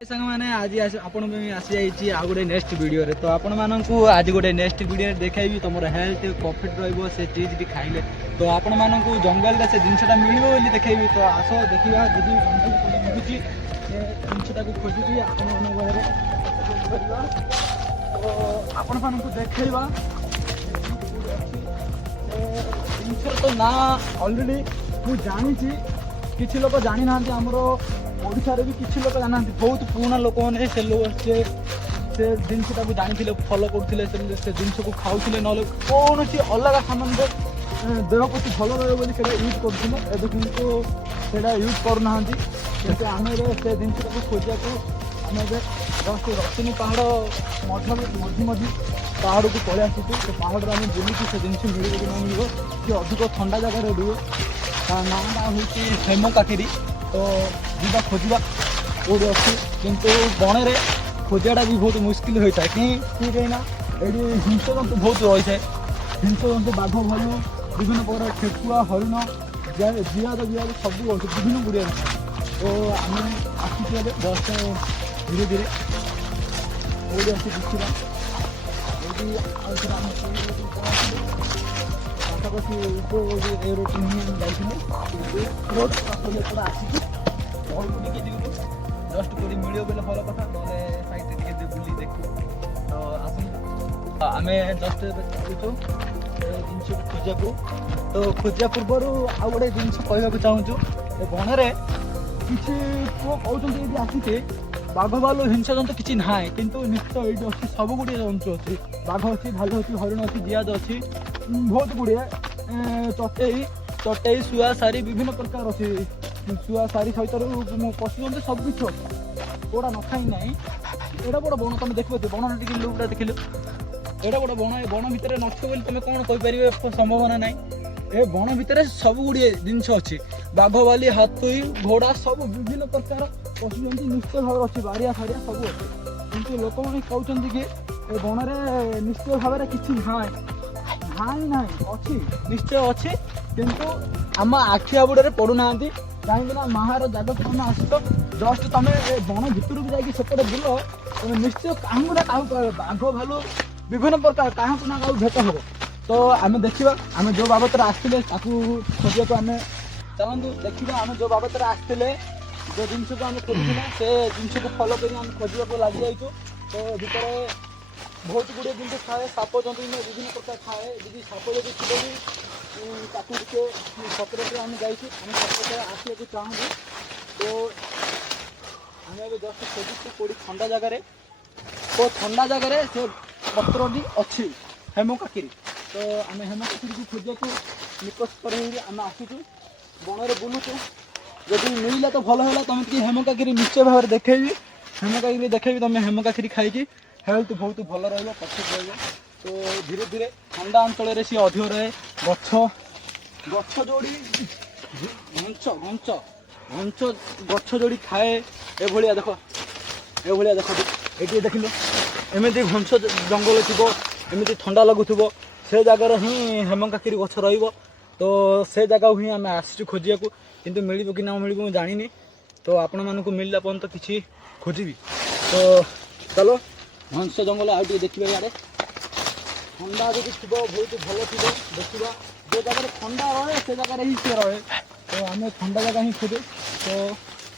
सांग मैंने आज आपण आसी जाइए आ गोटे नेक्स्ट वीडियो रे तो आपण मानू आज गोटे नेक्स्ट वीडियो देखी तुम हेल्थ प्रॉफिट रो से चीज भी खाइले तो आपण मानू जंगल से जिनसा मिल बोली देखी तो आस देखा जब जंगल मिलूँ जिनसा खोजी तो आपण मानू देखा जिन तो ना अलरेडी मुझे जानी किसी लोग जानी ना आमर ओडिशारे भी किसी लोग जाना बहुत पुराना लोक मैंने से जिनसा जानी फलो करते जिनस को खाऊे ना कौन सी अलग सामान देह प्रति भल रहा यूज कर यूज करना कि आम से जिनसा खोजा को आम जस्ट रतनी पहाड़ मझी मझी पहाड़ को पलि आसू से पहाड़ आम बुलूँ से जिन मिले कि ना मिल कि अधिक ठंडा जगह रुए नाटा हूँ हेम काकरी तो जीवा खोजा कौटे अच्छी कितु बण में खोजाटा भी बहुत मुस्किल होता है कहीं ना ये हिंस जंतु बहुत रही है हिंस जंतु बाघ भालू विभिन्न प्रकार ठेकुआ हरिण जियाद जियाद सब विभिन्न गुड़िया तो आम आसुचे जस्ट धीरे धीरे कौटे अच्छी देखा पाखापाखि ए रोड ही रोड आसिक जस्ट कोई मिल बोले भल कथा ना सैड बुली देखू तो आस आम जस्ट चलुचु जिन खोजा को तो खोजा पूर्वर आउ गोटे जिन कहवाक चाहूँ बण में किसी पुओ कहते आसिके बाघ भालू हिंसा जंतु किसी ना किंतु निश्चय ये अच्छी सब गुड़िया जंतु अच्छी बाघ अच्छी भालू अच्छी हरिण अच्छी जियाद अच्छी बहुत गुड़िया चटेई चटेई शुआ सारी विभिन्न प्रकार अच्छी शुआ सारी सहित पशु जंतु सब किसी अच्छे कौटा न खाई ना एड़ा बड़ बण तुम देख बण लुकटा देख एड़ा बड़ बण भितर नथिबो बोली तुम कौन कहीपर संभावना ना ए बण भितर सब गुड़िए जिनस अच्छी बाघ बाली हाथी घोड़ा सब विभिन्न प्रकार पशु जंतु निश्चय भाव अच्छी बारिया फारिया सब अच्छे कितु लोक मैंने कहते कि ए बण में निश्चय भाव में किसी ना ना अच्छी निश्चय अच्छी किंतु आम आखि आबुड़े पड़ूना कहीं माहार जगत तुम आस तो जस्ट तुम बण भितर को जाकि सेपटे बुल तुम निश्चय कहीं ना क्या बाघ भालू विभिन्न प्रकार क्या ना क्या भेट हम तो आम देखा आम जो बाबद आसते खोजा को आम चलतु देखा आम जो बाबद आसते जो जिन को आम खोजना से जिन को फलो कर खोजा को लग जाइए तो भितर बहुत गुड़े जिन थाए साप जंतु विभिन्न प्रकार थाए यदि साप जब थी भी सतर्क आम जाइए सतर्क आसवाक चाहूँ तो आम जस्ट खोजु कौटी ठंडा जगार तो ठंडा जगार से पत्र भी अच्छी हेम काकरी तो आम हेम काकरी को खोजा को निकट आम आसुचु बण में बुलुचु जदि मिलला तो भल है तुम हेम काकरी निश्चय भाव में देखेबी हेम काकरी देखेबी तुम हेम काकरी खाई हेल्थ बहुत भल रफिट रहा तो धीरे धीरे ठंडा अंचल सी अधिक रहे गछ गछ जोड़ी घंच घंच घंच गछ जोड़ी थाए एभलिया देख एभलिया देख ये देख लो एमती घंच जंगल थो एमती ठंडा लगुव से जगार ही हेम काकरी गछ तो से जगह ही आम आसु खोजा को किंतु मिल कि ना मिल जानी तो आपण मानक मिलला पर्यंत किसी खोजी तो चलो घंस जंगल आउ देखा इे ठंडा जब थी बहुत भल थी देखा जो जगह ठंडा रहे से जगह ही सी रहे तो आम ठंडा जगह ही खोजे तो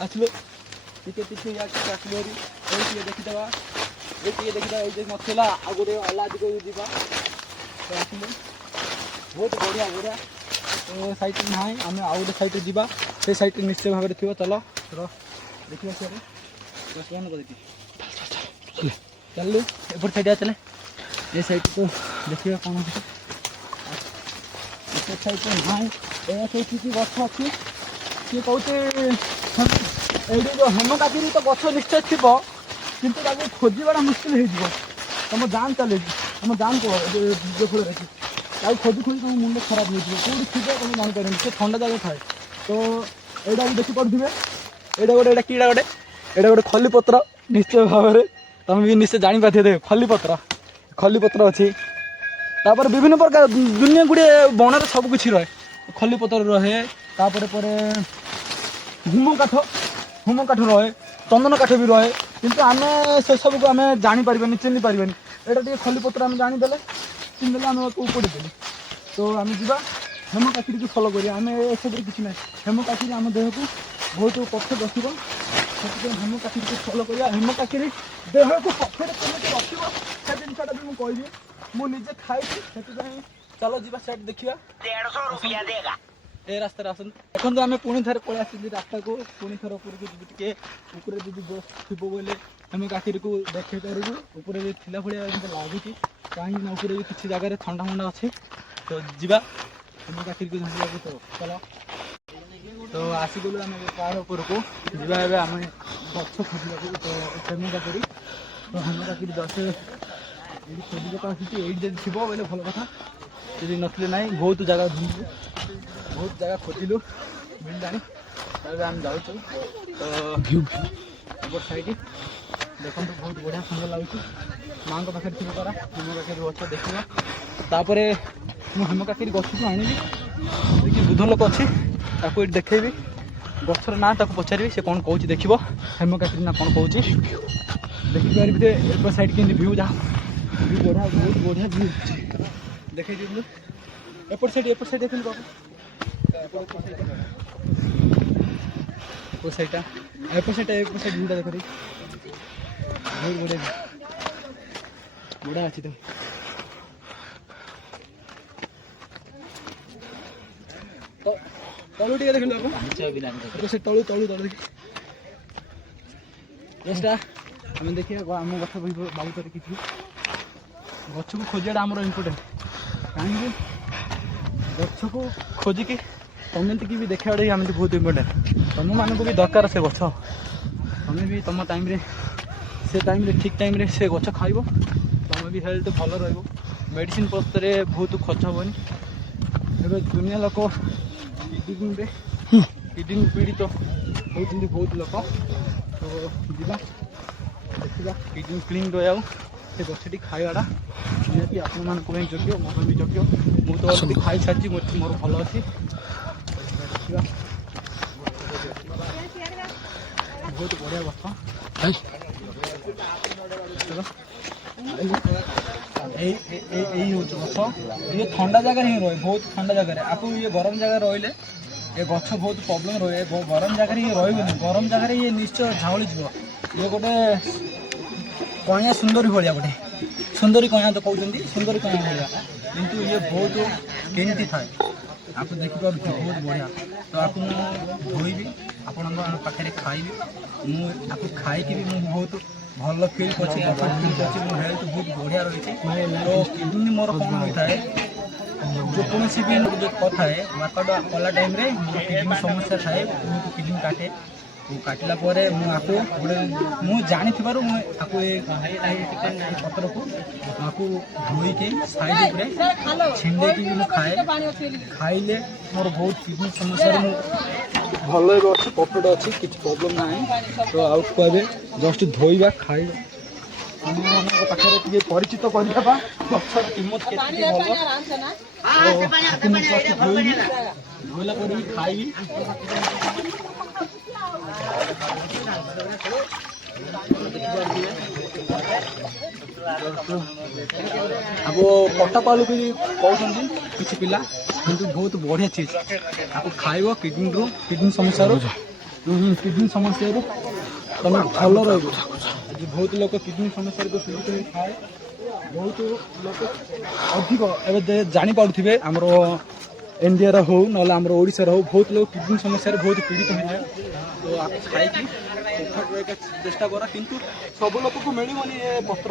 आसलो टी आसलो ये देखीदे ये देखीदा ये नथला आ गोटे अला दिग जा तो आसलो बहुत बढ़िया बढ़िया तो सैड ना आम आउ गोटे सैड जा से सैड निश्चय भाव में थी चल देखा सियारे देखिए चल एपट साइड चले ये साइड को देखिए कौन साइड ना किसी गछ अच्छी किए कहते ये जो हेम काकरी तो गछ निश्चय थी किंतु खोजा मुस्किल हो तुम जान चले तुम जान को जो फल खोजी खोजी तुम मुंड खराब हो थी तुम जापर से ठंडा जगह थाए तो यहाँ भी देखी पड़े यहाँ गोटे कीड़ा गोटे यहाँ गोटे खली पत्र निश्चय भाव में तुम भी निश्चय जापारे खली पत्र अच्छी तापर विभिन्न प्रकार दुनिया गुड़े बण सब किसी रहे खली पत्र रहे तापर हुम काठ रहे चंदन काठ भी रहे କିନ୍ତୁ ଆମେ ସେସବୁକୁ ଆମେ ଜାଣିପାରିବାନି ଚିହ୍ନି ପାରିବାନି। ଏଇଟା ଟିକେ ଖଲିପତ୍ର ଆମେ ଜାଣିଦେଲେ ଚିହ୍ନିଦେଲେ ଆମେ ଉପଡ଼ିଦେଲେ। ତ ଆମେ ଯିବା ହେମକାଠିକୁ ଫଲୋ କରିବା। ଆମେ ଏସବୁରେ କିଛି ନାହିଁ। ହେମକାଠି ଆମ ଦେହକୁ ବହୁତ ପରଫେକ୍ଟ ରଖିବ। ସେଥିପାଇଁ ହେମକାଠିକୁ ଫଲୋ କରିବା। ହେମକାଠି ଦେହକୁ ପରଫେକ୍ଟ କେମିତି ରଖିବ ସେ ଜିନିଷଟା ବି ମୁଁ କହିବି। ମୁଁ ନିଜେ ଖାଇଛି, ସେଥିପାଇଁ ଚାଲ ଯିବା ସେଠି ଦେଖିବା। ଏ ରାସ୍ତାରେ ଆସନ୍ତୁ। ଦେଖନ୍ତୁ ଆମେ ପୁଣି ଥରେ ପଳେଇ ଆସିଛି ରାସ୍ତାକୁ। ପୁଣି ଥରେ ଉପରକୁ ଯିବି। ଟିକେ ଉପରେ ଯଦି ବସ୍ ଥିବ ବୋଇଲେ ହେମକାଠିକୁ ଦେଖେଇ ପାରିବୁ। ଉପରେ ବି ଥିଲା ଭଳିଆ ଏମିତି ଲାଗୁଛି, କାହିଁକି ନା ଉପରେ ବି କିଛି ଜାଗାରେ ଥଣ୍ଡା ଫଣ୍ଡା ଅଛି। ତ ଯିବା ହେମକାଠିକୁ ଧରିବାକୁ। ତ ଚାଲ। ତ ଆସିଗଲୁ ଆମେ ପାହାଡ଼ ଉପରକୁ। ଯିବା ଏବେ ଆମେ ଗଛ ଖୋଜିବାକୁ। ତ ହେମକାଠି ତ ହେମକାଠି ଗଛ ଏଇଠି ଖୋଜିବାକୁ ଆସିଛି। ଏଇଠି ଯଦି ଥିବ ବୋଇଲେ ଭଲ କଥା, ଯଦି ନଥିଲେ ନାହିଁ। ବହୁତ ଜାଗା ଧୁଇଲୁ, ବହୁତ ଜାଗା ଖୋଜିଲୁ, ମିଳିଲାଣି। ଏବେ ଆମେ ଯାଉଛୁ। ତ ଏପଟ ସାଇଡ୍ ଦେଖନ୍ତୁ ବହୁତ ବଢ଼ିଆ ସୁନ୍ଦର ଲାଗୁଛି। ମାଆଙ୍କ ପାଖରେ ଥିବ ପରା ହେମକାଠି ଗଛ ଦେଖିବା। ତାପରେ ମୁଁ ହେମକାଠି ଗଛକୁ ଆଣିବି। ଦେଖି ବୃଦ୍ଧ ଲୋକ ଅଛି, ତାକୁ ଏଠି ଦେଖେଇବି। ଗଛର ନାଁ ତାକୁ ପଚାରିବି, ସେ କ'ଣ କହୁଛି ଦେଖିବ। ହେମକାଠି ନା କ'ଣ କହୁଛି ଦେଖିପାରିବି। ଯେ ଏପଟ ସାଇଡ୍ କେମିତି ଭିଉ, ଯାହା ଭିଉ ବଢ଼ିଆ, ବହୁତ ବଢ଼ିଆ ଭିଉ ଦେଖେଇ ଦିଅନ୍ତୁ। ଏପଟ ସାଇଡ୍ ଦେଖନ୍ତୁ ବାବୁ। ଏପଟ ସାଇଡ୍ଟା ଭିଉଟା ଦେଖ। ବହୁତ ବଢ଼ିଆ ଅଛି। ତ ତଳୁ ଟିକେ ଦେଖିଲୁ ବାବୁ। ସେ ତଳୁ ଦେଖି ଏସଟା ଆମେ ଦେଖିବା। ଆମ ଗଛ ବାବୁତରେ କିଛି ଗଛକୁ ଖୋଜିବାଟା ଆମର ଇମ୍ପୋର୍ଟାଣ୍ଟ। କାହିଁକି ଗଛକୁ ଖୋଜିକି କମେଣ୍ଟକି ବି ଦେଖାଇବାଟା ବି ଆମକୁ ବହୁତ ଇମ୍ପୋର୍ଟାଣ୍ଟ। ତୁମମାନଙ୍କୁ ବି ଦରକାର ସେ ଗଛ। ତୁମେ ବି ତୁମ ଟାଇମ୍ରେ ଠିକ୍ ଟାଇମ୍ରେ ସେ ଗଛ ଖାଇବ। ତୁମେ ବି ହେଲ୍ଥ ଭଲ ରହିବ। ମେଡ଼ିସିନ ପତ୍ରରେ ବହୁତ ଖର୍ଚ୍ଚ ହେବନି। ଏବେ ଦୁନିଆ ଲୋକ କିଡ଼ନୀ ପୀଡ଼ିତ ହେଉଛନ୍ତି ବହୁତ ଲୋକ। ତ ଯିବା ଦେଖିବା କିଡ଼ନୀ କ୍ଲିନ୍ ରହିବାକୁ ସେ ଗଛଟି ଖାଇବାଟା ନିହାତି ଆପଣମାନଙ୍କ ପାଇଁ ଯୋଗ୍ୟ, ମୋ ପାଇଁ ବି ଯୋଗ୍ୟ। ମୁଁ ତ ଅଲରେଡ଼ି ଖାଇସାରିଛି, ମୋର ଭଲ ଅଛି। ଦେଖିବା ବହୁତ ବଢ଼ିଆ ଗଛ। ଏଇ ହେଉଛି ଗଛ। ଇଏ ଥଣ୍ଡା ଜାଗାରେ ହିଁ ରହେ, ବହୁତ ଥଣ୍ଡା ଜାଗାରେ। ଆକୁ ଇଏ ଗରମ ଜାଗାରେ ରହିଲେ ଏ ଗଛ ବହୁତ ପ୍ରୋବ୍ଲେମ୍ ରହେ। ଗରମ ଜାଗାରେ ଇଏ ରହିବନି। ଗରମ ଜାଗାରେ ଇଏ ନିଶ୍ଚୟ ଝାଉଁଳିଯିବ। ଇଏ ଗୋଟେ କଇଁଆ ସୁନ୍ଦରୀ ଭଳିଆ, ଗୋଟେ ସୁନ୍ଦରୀ କଇଁଆ ତ କହୁଛନ୍ତି, ସୁନ୍ଦରୀ କଇଁଆ ଭଳିଆ। କିନ୍ତୁ ଇଏ ବହୁତ କେମିତି ଥାଏ ଆକୁ ଦେଖିପାରୁଛୁ, ବହୁତ ବଢ଼ିଆ। ତ ଆକୁ ମୁଁ ଧୋଇବି, ଆପଣଙ୍କ ପାଖରେ ଖାଇବି। ମୁଁ ଆକୁ ଖାଇକି ବି ମୁଁ ବହୁତ ଭଲ ଫିଲ୍ କରିଛି, ଗଛ ଫିଲ୍ କରିଛି। ମୋ ହେଲ୍ଥ ବହୁତ ବଢ଼ିଆ ରହିଛି। ତ କିଡ଼ନୀ ମୋର କ'ଣ ହୋଇଥାଏ, ଯେକୌଣସି ବି ଥାଏ ୱାର୍କଆଉଟ୍ କଲା ଟାଇମ୍ରେ ମୋର କିଡ଼ନୀ ସମସ୍ୟା ଥାଏ। ମୁଁ କିଡ଼ନୀ କାଟେ। କାଟିଲା ପରେ ମୁଁ ଆକୁ ମୁଁ ଜାଣିଥିବାରୁ ମୁଁ ଆକୁ ଏ ପତ୍ରକୁ ଆକୁ ଧୋଇକି ସାଇଡ଼୍ ଉପରେ ଛିଣ୍ଡେଇକି ବି ମୁଁ ଖାଏ। ଖାଇଲେ ମୋର ବହୁତ କିଡ଼ନୀ ସମସ୍ୟାରେ ମୁଁ ଭଲ ଏବେ ଅଛି, ପରଫେକ୍ଟ ଅଛି, କିଛି ପ୍ରୋବ୍ଲେମ୍ ନାହିଁ। ତ ଆଉ କହିବେ ଜଷ୍ଟ ଧୋଇବା, ଖାଇବା। ଆମମାନଙ୍କ ପାଖରେ ଟିକେ ପରିଚିତ କରିଦେବା ଗଛର କିମତ କେତିକି ଭଲ। ମୁଁ ଜଷ୍ଟ ଧୋଇବି, ଧୋଇଲା ପରେ ବି ଖାଇବି। ଆକୁ ପଟାପାଲୁ ବି କହୁଛନ୍ତି କିଛି ପିଲା, କିନ୍ତୁ ବହୁତ ବଢ଼ିଆ ଚିଜ। ଆକୁ ଖାଇବ କିଡ଼ନୀ ସମସ୍ୟାରୁ ତମେ ଭଲ ରହିବ। ବହୁତ ଲୋକ କିଡ଼ନୀ ସମସ୍ୟାରେ ପୀଡ଼ିତ ହେଇ ଥାଏ। ବହୁତ ଲୋକ ଅଧିକ ଏବେ ଜାଣିପାରୁଥିବେ, ଆମର ଇଣ୍ଡିଆର ହଉ ନହେଲେ ଆମର ଓଡ଼ିଶାର ହଉ, ବହୁତ ଲୋକ କିଡ଼ନୀ ସମସ୍ୟାରେ ବହୁତ ପୀଡ଼ିତ ହୋଇଥାଏ। ତ ଆକୁ ଖାଇକି ଚେଷ୍ଟା କର। କିନ୍ତୁ ସବୁ ଲୋକକୁ ମିଳିବନି ଏ ପତ୍ର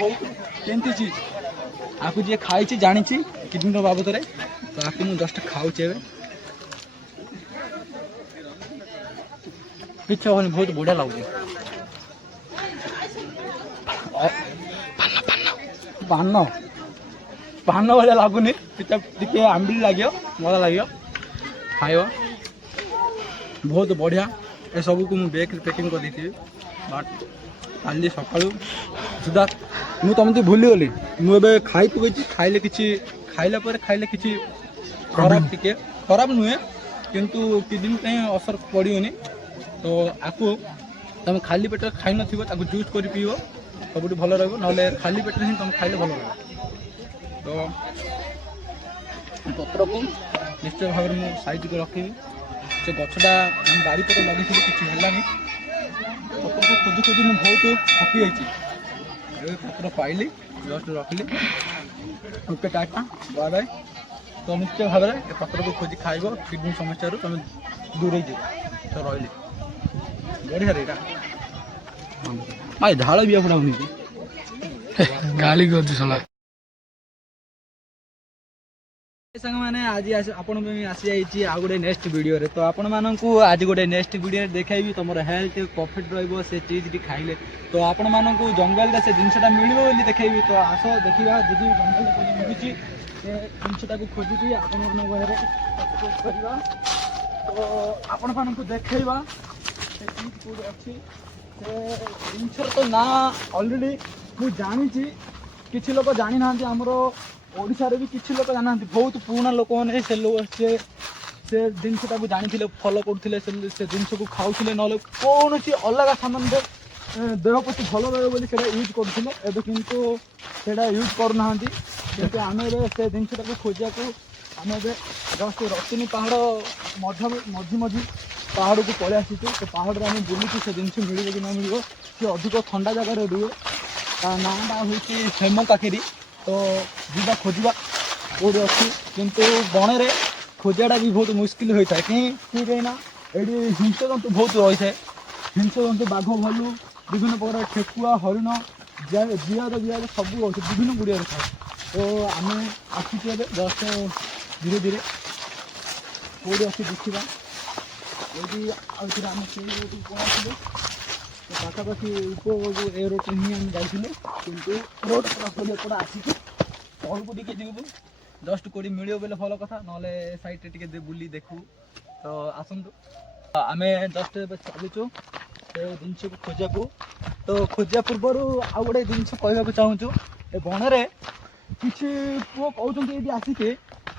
ବହୁତ କେମିତି ଚିଜ। ଆକୁ ଯିଏ ଖାଇଛି ଜାଣିଛି କିଡ଼ନୀର ବାବଦରେ। ତ ଆକୁ ମୁଁ ଜଷ୍ଟ ଖାଉଛି ଏବେ। କିଛି ହେବନି, ବହୁତ ବଢ଼ିଆ ଲାଗୁଛି। ପାନ ଭଳିଆ ଲାଗୁନି, ଟିକେ ଆମ୍ବିଳି ଲାଗିବ, ମଜା ଲାଗିବ, ଖାଇବ। ବହୁତ ବଢ଼ିଆ। ଏସବୁକୁ ମୁଁ ବେଗ୍ରେ ପ୍ୟାକିଂ କରିଦେଇଥିବି। ବଟ୍ କାଲି ସକାଳୁ ସୁଦ୍ଧା ମୁଁ ତମକୁ ଭୁଲିଗଲି। ମୁଁ ଏବେ ଖାଇ ପକେଇଛି। ଖାଇଲା ପରେ କିଛି ଖରାପ ନୁହେଁ, କିନ୍ତୁ କିଡ଼ନୀ ପାଇଁ ଅସର ପଡ଼ିବନି। ତ ଆକୁ तुम खाली पेट खाई न जूस कर पीब सब भल रहा खाली पेट ही तुम खाइले भल रहा तो पत्र को निश्चय भाव में साइज को रखी से गछटा बाड़ी पटे लगे किसी है पत्र को खोजी खोजी मैं बहुत थकी जाइए पत्र पाइली जस्ट रखिली ओके टाटा बाय बाय तो निश्चय भाव में पत्र को खोजी खाइब किडनी समस्या तुम दूर तो रही बढ़िया रहा भाई झाड़ भी पड़ा गाली कर सला सांग मैंने आज आपण आसी जाइए आ गोटे नेक्स्ट वीडियो रे तो आपण मानू आज गोटे नेक्स्ट वीडियो देखी तुम हेल्थ परफेक्ट रो से चीज खाइले तो आपण मानू जंगल से जिनसा मिले बोली देखी तो आस देखा जी जंगल मिलूँ से जिनसा को खोजी आपण तो आपण मानू देखा से चीज कौट अच्छी से जिनसर तो ना अलरेडी मुझे जानी किसी लोग जानी ना आमर ओडिशा रे भी किसी लोग जाना बहुत पुराना लोक मैंने से जिनसा को जानी फॉलो करते से जिनस को खाऊले ना कौन सी अलग सामान देह प्रति भल रहा यूज करते किंतु यूज करना किंतु आम से जिनसा को खोजा को आम जस्ट रतनी पहाड़ मझी मझी पहाड़ को पलि आसी तो पहाड़ आम बुलूँ से जिन मिले कि न मिल सी अधिक ठंडा जगार रुए नाटा हूँ हेमकाकेरी तो जीवा खोजा कौट अच्छी किंतु बण में खोजाटा भी बहुत मुस्किल होता है कहीं ना ये हिंस जंतु बहुत रही है हिंस जंतु बाघ भालू विभिन्न प्रकार ठेकुआ हरिण जियाद बियाद सब विभिन्न गुड़िया था तो आम आसुचे जस्ट धीरे धीरे कौट अच्छी देखा यदि आम से पहुँचल तो पाखापाखि उप ए रोड ही आम जाइए किंतु रोड पूरा आसिक तौक टे जीवु जस्ट कौटी मिल बोले भल कथा ना सैड्रे टे बुली देखू तो आसतु आम जस्ट चलुचु से जिनस को खोजा को तो खोजा पूर्वर आउ गोटे जिन कहवाक चाहूँ ए बण में किसी पुओ कहते ये आसिके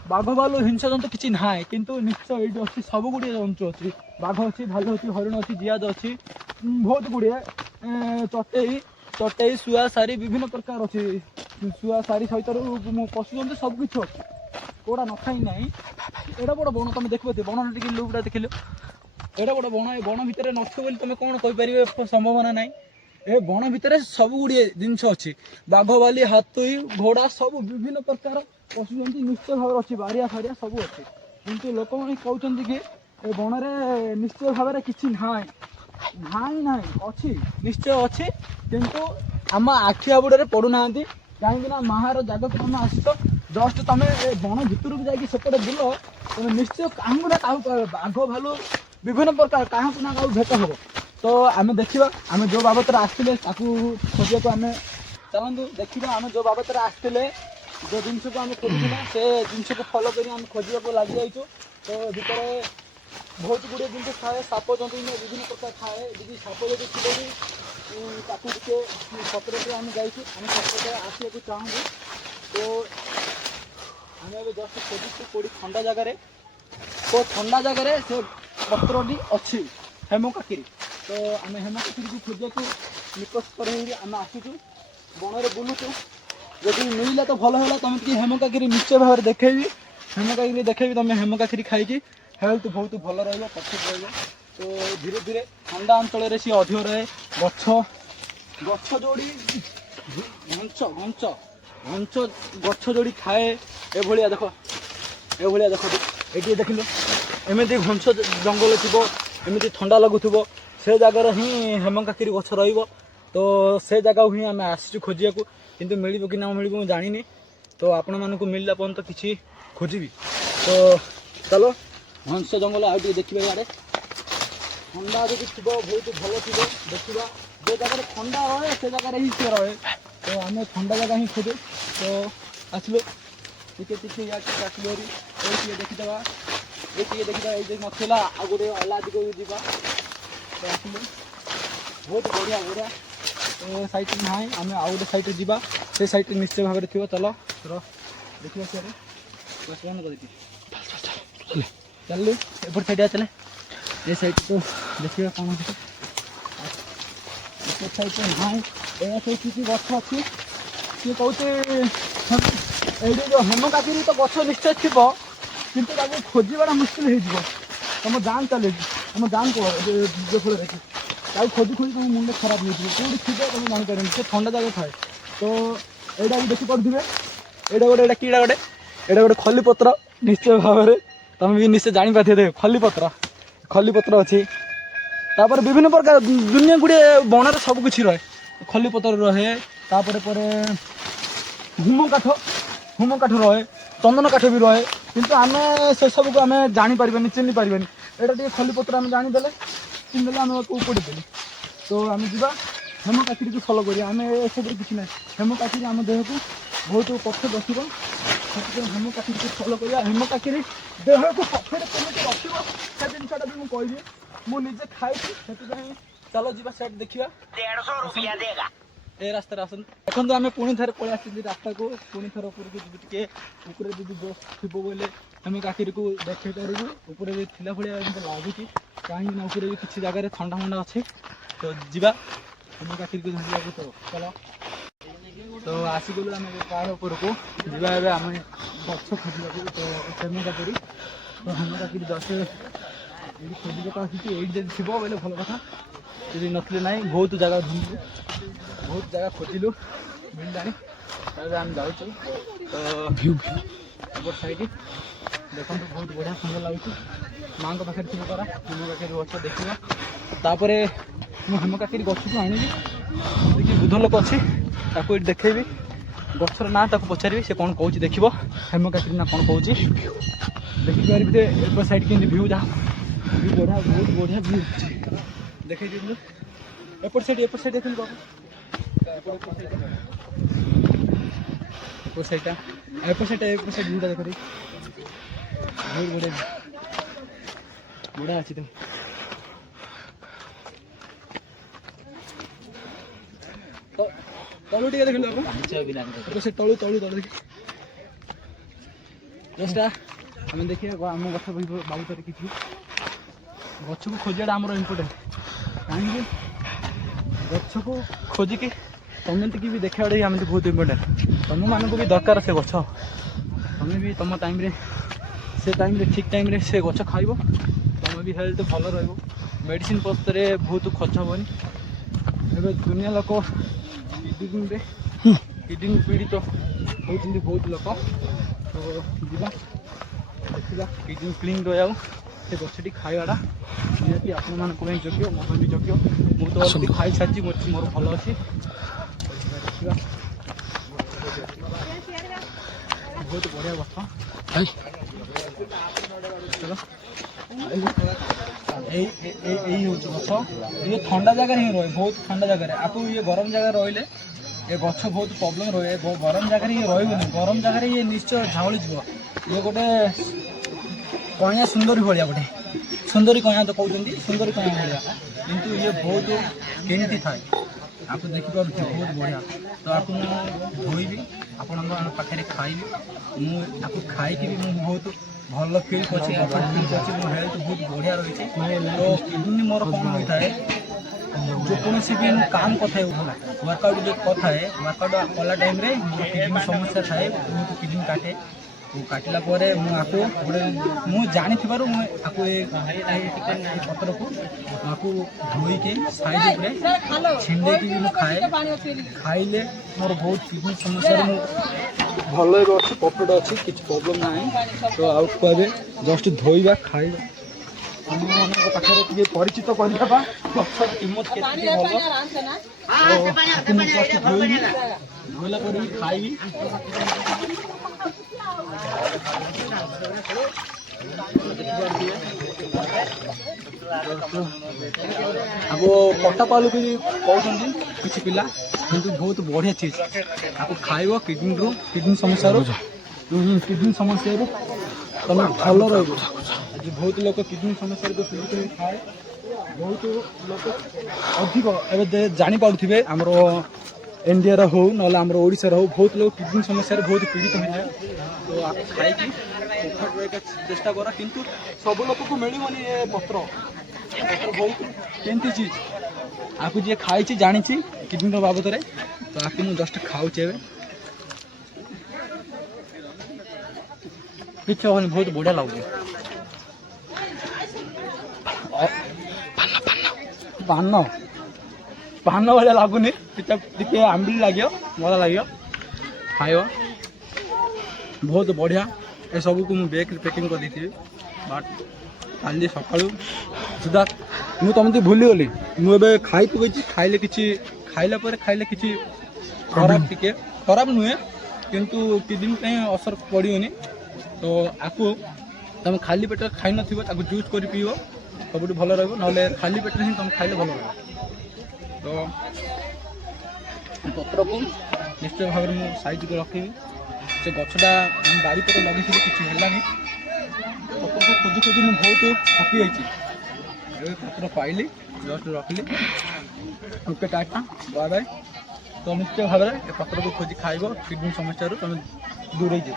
बाघ भालू हिंस जंतु किसी ना किंतु निश्चय ये अच्छी सब गुड़िया जंतु अच्छी बाघ अच्छी भालू अच्छी हरिण अच्छी जियाद अच्छी बहुत गुड़िया चटेई चटेई शुआ सारी विभिन्न प्रकार अच्छी शुआ सारी सहित पशु जंतु सब किसी अच्छे कौटा न खाई ना एड़ा बड़ बण तुम देख बण टे लुकटा देख एड़ा बड़ बण ए बण भितर नथियो तुम कौन कहीपर संभावना ना ए बण भितर सब गुड़िए जिनस अच्छी बाघ बाली हाथी घोड़ा सब विभिन्न प्रकार पशु जंतु निश्चय भाव अच्छी बारिया फारिया सब अच्छी किंतु लोक मैंने कहते कि ए बण में निश्चय भाव में किसी ना ना अच्छी निश्चय अच्छी किंतु आम आखि आबुड़े पड़ूना कहीं माहार जगह को तुम आस जस्ट तुम बण भितर को जाकि सेपटे बुल तुम निश्चय क्या बाघ भालू विभिन्न प्रकार क्या ना क्या भेट हम तो आम देखा आम जो बाबद आसते खोजा को आम चलतु देखा आम जो बाबद आसते जो जिनस को आम खोजुला से जिनस को फॉलो कर खोजा को लग जाइए तो भितर बहुत गुड़े जिन थाए साप जंतु विभिन्न प्रकार थाए यदि साप जब थी टे सतर्क आम जाइए आम सतर्क आसा चाहूँ तो आम जस्ट खोजु कौटी ठंडा जगार तो ठंडा जगार से पत्रटी अच्छी हेमकाकेरी तो आम हेमकाकेरी को खोजा को निकटतर आम आसुचु बण में बुलुचु जदि मिलला तो भल है तुम हेमकाकेरी निश्चय भाव में देखेबी हेमकाकेरी देखेबी तुम हेमकाकेरी खाई हेल्थ बहुत भल परफेक्ट तो धीरे धीरे ठंडा अंचल सी अधिक रहे गछ गछ जोड़ी घंच घंच घंच गछ जोड़ी खाए एभलिया देख ये देख लो एमती घंच जंगल थी एमती ठंडा लगुव से जगार ही हेमकाकेरी गछ तो से जगह ही आम आसचु खोजा को किंतु मिल कि ना मिल मुझे जानी तो आपण मानक मिलला पर्यंत किसी खोजी तो चलो हंस जंगल आउ देखा यार ठंडा जो थी बहुत भल थी देखा जो जगह ठंडा रहे से जगह ही सी रहे तो आम ठंडा जगह ही खोजे तो आसलु टिके आसलु देखीदा ये देखीदा ये नथिला आ गोटे अला दिग जावा तो आसलु बहुत बढ़िया बढ़िया तो सैड ना आम आउ गोटे सैड जावा से सैड निश्चय भाव में थी चलो देखिए सियारे बंद कर चल एपट साइड चले ये साइड तो देखिए कौन ନାଇଁ ଏହା ସବୁ କିଛି ଗଛ ଅଛି। ସିଏ କହୁଛି ଏଇଠି ଯେଉଁ ହେମକାକିରି ତ ଗଛ ନିଶ୍ଚୟ ଥିବ, କିନ୍ତୁ ତାକୁ ଖୋଜିବାଟା ମୁସ୍କିଲ ହେଇଯିବ। ତମ ଜାନ୍ ଚାଲିଛି, ତମ ଜାନ୍ ଫଳରେ ତାକୁ ଖୋଜି ଖୋଜି ତମ ମୁଣ୍ଡ ଖରାପ ହେଇଯିବ। କେଉଁଠି ଥିବ ତମେ ଜାଣିପାରିବନି, ସେ ଥଣ୍ଡା ଜାଗା ଥାଏ। ତ ଏଇଟା ବି ଦେଖିପାରୁଥିବେ, ଏଇଟା ଗୋଟେ ଖଲିପତ୍ର ନିଶ୍ଚୟ ଭାବରେ ତମେ ବି ନିଶ୍ଚୟ ଜାଣିପାରିଥିବେ। ଖଲିପତ୍ର ଅଛି। ତାପରେ ବିଭିନ୍ନ ପ୍ରକାର ଦୁନିଆ ଗୁଡ଼ିଏ ବଣରେ ସବୁ କିଛି ରହେ। ଖଲିପତ୍ର ରହେ, ତାପରେ ହୁମ କାଠ ରହେ, ଚନ୍ଦନ କାଠ ବି ରହେ। କିନ୍ତୁ ଆମେ ସେସବୁକୁ ଆମେ ଜାଣିପାରିବାନି, ଚିହ୍ନି ପାରିବାନି। ଏଇଟା ଟିକେ ଖଲିପତ୍ର ଆମେ ଜାଣିଦେଲେ, ଚିହ୍ନିଦେଲେ ଆମେ ଉପଡ଼ି ଦେଲେ। ତ ଆମେ ଯିବା ହେମକାକିରିକୁ ଫଲୋ କରିବା। ଆମେ ଏସବୁରେ କିଛି ନାହିଁ। ହେମକାକିରି ଆମ ଦେହକୁ ବହୁତ ପଛେ ରଖିବ, ସେଥିପାଇଁ ହେମକାକିରିକୁ ଫଲୋ କରିବା। ହେମକାକିରି ଦେହକୁ ପଛରେ କେମିତି ରଖିବ ସେ ଜିନିଷଟା ବି ମୁଁ କହିବି। ମୁଁ ନିଜେ ଖାଇଛି, ସେଥିପାଇଁ ଚାଲ ଯିବା ସେଠି ଦେଖିବା। ଏ ରାସ୍ତାରେ ଆସନ୍ତୁ। ଦେଖନ୍ତୁ ଆମେ ପୁଣି ଥରେ ପଳେଇ ଆସିଛନ୍ତି ରାସ୍ତାକୁ। ପୁଣି ଥରେ ଉପରକୁ ଯିବୁ। ଟିକେ ଉପରେ ଯଦି ଜୋସ୍ ଥିବ ବୋଇଲେ ହେମକାକିରିକୁ ଦେଖେଇ ପାରିବୁ। ଉପରେ ବି ଥିଲା ଭଳିଆ ଏମିତି ଲାଗୁଛି, କାହିଁକି ନା ଉପରେ ବି କିଛି ଜାଗାରେ ଥଣ୍ଡା ଅଛି। ତ ଯିବା ହେମକାକିରିକୁ ଧରିବାକୁ। ତ ଚାଲ। ତ ଆସିଗଲୁ ଆମେ ପାହାଡ଼ ଉପରକୁ। ଯିବା ଏବେ ଆମେ ଗଛ ଖୋଜିବାକୁ। ତ ହେମକାକିରି ଗଛ ଏଇଠି ଖୋଜିବାକୁ ଆସିଛି। ଏଇଠି ଯଦି ଥିବ ବୋଇଲେ ଭଲ କଥା, ଯଦି ନଥିଲେ ନାହିଁ। ବହୁତ ଜାଗା ବୁଲିଲୁ, ବହୁତ ଜାଗା ଖୋଜିଲୁ, ମିଳିଲାଣି। ଏବେ ଆମେ ଯାଉଛୁ। ତ ଏପଟ ସାଇଡ୍ ଦେଖନ୍ତୁ, ବହୁତ ବଢ଼ିଆ ସୁନ୍ଦର ଲାଗୁଛି। ମାଆଙ୍କ ପାଖରେ ଥିବ ପରା ହେମକାକିରି ଗଛ ଦେଖିବା। ତାପରେ ମୁଁ ହେମକାକିରି ଗଛକୁ ଆଣିବି, ଦେଖି ବୃଦ୍ଧ ଲୋକ ଅଛି ତାକୁ ଏଇଠି ଦେଖେଇବି। ଗଛର ନାଁ ତାକୁ ପଚାରିବି, ସେ କ'ଣ କହୁଛି ଦେଖିବ। ହେମକାକିରି ନା କ'ଣ କହୁଛି ଦେଖିପାରିବି। ଯେ ଏପଟ ସାଇଡ୍ କେମିତି ଭିଉ, ଯାହା ବଢ଼ିଆ, ବହୁତ ବଢ଼ିଆ ଭିଉ ଅଛି। ଦେଖେଇ ଦିଅନ୍ତୁ ଏପଟ ସାଇଡ୍ ଦେଖନ୍ତୁ ବାବୁ। ଏପଟ ସାଇଡ୍ଟା ଭିଉଟା ଦେଖ। ବହୁତ ବଢ଼ିଆ ଅଛି। ତ ତଳୁ ଟିକେ ଦେଖିଲୁ ଆପଣ, ସେ ତଳୁ ଦେଖି ଆମେ ଦେଖିବା ଆମ ଗଛ ବାବୁତରେ କିଛି। ଗଛକୁ ଖୋଜିବାଟା ଆମର ଇମ୍ପୋର୍ଟାଣ୍ଟ, କାହିଁକି ଗଛକୁ ଖୋଜିକି ତମେତିକି ବି ଦେଖିବାଟା ଆମେ ବହୁତ ଇମ୍ପୋର୍ଟାଣ୍ଟ। ତମମାନଙ୍କୁ ବି ଦରକାର ସେ ଗଛ। ତମେ ବି ତମ ଟାଇମ୍ରେ, ସେ ଟାଇମ୍ରେ, ଠିକ୍ ଟାଇମ୍ରେ ସେ ଗଛ ଖାଇବ। ତମେ ବି ହେଲ୍ଥ ଭଲ ରହିବ। ମେଡ଼ିସିନ ପତ୍ରରେ ବହୁତ ଖର୍ଚ୍ଚ ହେବନି। ଏବେ ଦୁନିଆ ଲୋକ କିଡ଼ନୀ ପୀଡ଼ିତ ହେଉଛନ୍ତି ବହୁତ ଲୋକ। ତ ଯିବା ଦେଖିବା କିଡ଼ନୀ କ୍ଲିନ୍ ରହିବାକୁ ସେ ଗଛଟି ଖାଇବାଟା ନିହାତି ଆପଣମାନଙ୍କ ପାଇଁ ଯୋଗ୍ୟ, ମୋ ପାଇଁ ବି ଯୋଗ୍ୟ। ମୁଁ ତ ଅଲରେଡ଼ି ଖାଇସାରିଛି, ମୋର ଭଲ ଅଛି। ଦେଖିବା ବହୁତ ବଢ଼ିଆ ଗଛ। ଏଇ ହେଉଛି ଗଛ। ଇଏ ଥଣ୍ଡା ଜାଗାରେ ହିଁ ରହେ, ବହୁତ ଥଣ୍ଡା ଜାଗାରେ। ଆକୁ ଇଏ ଗରମ ଜାଗାରେ ରହିଲେ ଏ ଗଛ ବହୁତ ପ୍ରୋବ୍ଲେମ୍ ରହେ। ଗରମ ଜାଗାରେ ଇଏ ରହିବନି, ଗରମ ଜାଗାରେ ଇଏ ନିଶ୍ଚୟ ଝାଉଳିଯିବ। ଇଏ ଗୋଟେ କଇଁଆ ସୁନ୍ଦରୀ ଭଳିଆ, ଗୋଟେ ସୁନ୍ଦରୀ କଇଁଆ ତ କହୁଛନ୍ତି, ସୁନ୍ଦରୀ କଇଁଆ ଭଳିଆ। କିନ୍ତୁ ଇଏ ବହୁତ କେମିତି ଥାଏ, ଆକୁ ଦେଖିପାରୁଛି, ବହୁତ ବଢ଼ିଆ। ତ ଆକୁ ମୁଁ ଧୋଇବି, ଆପଣଙ୍କ ପାଖରେ ଖାଇବି। ମୁଁ ଆକୁ ଖାଇକି ବି ମୁଁ ବହୁତ ଭଲ ଫିଲ୍ କରୁଛି, ମୋ ହେଲ୍ଥ ବହୁତ ବଢ଼ିଆ ରହିଛି। ତ କିଡ଼ନୀ ମୋର କ'ଣ ହୋଇଥାଏ, ଯେକୌଣସି ବି ମୁଁ କାମ କରିଥାଏ, ୱାର୍କଆଉଟ୍ ଯଦି କରିଥାଏ, ୱାର୍କଆଉଟ୍ କଲା ଟାଇମ୍ରେ ମୋର କିଡ଼ନୀ ସମସ୍ୟା ଥାଏ, ବହୁତ କିଡ଼ନୀ କାଟେ। କାଟିଲା ପରେ ମୁଁ ଆକୁ ମୁଁ ଜାଣିଥିବାରୁ ମୁଁ ଆକୁ ଏ ପତ୍ରକୁ ଆକୁ ଧୋଇକି ସାଇଡ଼୍ ଉପରେ ଛିଣ୍ଡେଇକି ବି ମୁଁ ଖାଏ। ଖାଇଲେ ମୋର ବହୁତ କିଡ଼ନୀ ସମସ୍ୟାରେ ମୁଁ ଭଲ ଏବେ ଅଛି, ପ୍ରଫିଟ୍ ଅଛି, କିଛି ପ୍ରୋବ୍ଲେମ୍ ନାହିଁ। ତ ଆଉ କହିବେ ଜଷ୍ଟ ଧୋଇବା, ଖାଇବା। ଆମମାନଙ୍କ ପାଖରେ ଟିକେ ପରିଚିତ କରିଦେବା ଗଛର କିମତ କେତେ ଭଲ। ମୁଁ ଜଷ୍ଟ ଧୋଇବି, ଧୋଇଲା ପରେ ବି ଖାଇବି। ଆକୁ ପଟାପାଲୁ ବି କହୁଛନ୍ତି କିଛି ପିଲା, କିନ୍ତୁ ବହୁତ ବଢ଼ିଆ ଚିଜ। ଆକୁ ଖାଇବ, କିଡ଼ନୀ ସମସ୍ୟାରୁ ତମେ ଭଲ ରହିବ। ଆଜି ବହୁତ ଲୋକ କିଡ଼ନୀ ସମସ୍ୟାରେ ପୀଡ଼ିତ ହେଇ ଥାଏ। ବହୁତ ଲୋକ ଅଧିକ ଏବେ ଜାଣିପାରୁଥିବେ, ଆମର ଇଣ୍ଡିଆର ହଉ ନହେଲେ ଆମର ଓଡ଼ିଶାର ହଉ, ବହୁତ ଲୋକ କିଡ଼ନୀ ସମସ୍ୟାରେ ବହୁତ ପୀଡ଼ିତ ହୋଇଥାଏ। ତ ଆକୁ ଖାଇକି ଚେଷ୍ଟା କର, କିନ୍ତୁ ସବୁ ଲୋକକୁ ମିଳିବନି ଏ ପତ୍ର। ବହୁତ କେମିତି ଚିଜ आपको जी खाई जानी किडनी बाबद में तो आपको मुझे जस्ट खाऊे ए किसी हेनी बहुत बढ़िया लगे पान पान भाया लगुनि टे आंबिल लगे मजा लगे खाइब बहुत बढ़िया ए सब को मुझे बैग पैकिंग कर दी बट काली सका सुधा मुझे तुम भूलीगली मुझे खाई पकई खाइले कि खाइला खाइले कि खराब टिके खराब नुहे किंतु किडनी असर पड़ोनी तो आपको तुम खाली पेट खाई न जूस कर पीब सब भल रहा खाली पेट ही तुम खाइले भल रहा तो पत्र को निश्चय भाव में साइज को रखी से गछटा बारी पट लगे किसी है पत्र को खोजी खोजी मुझे बहुत थकी जाइए पत्र पाइली जस्ट रखिली ओके टाटा बाय बाय तो निश्चय भाव में पत्र को खोजी खाइब किडनी समस्या तुम दूरे जा।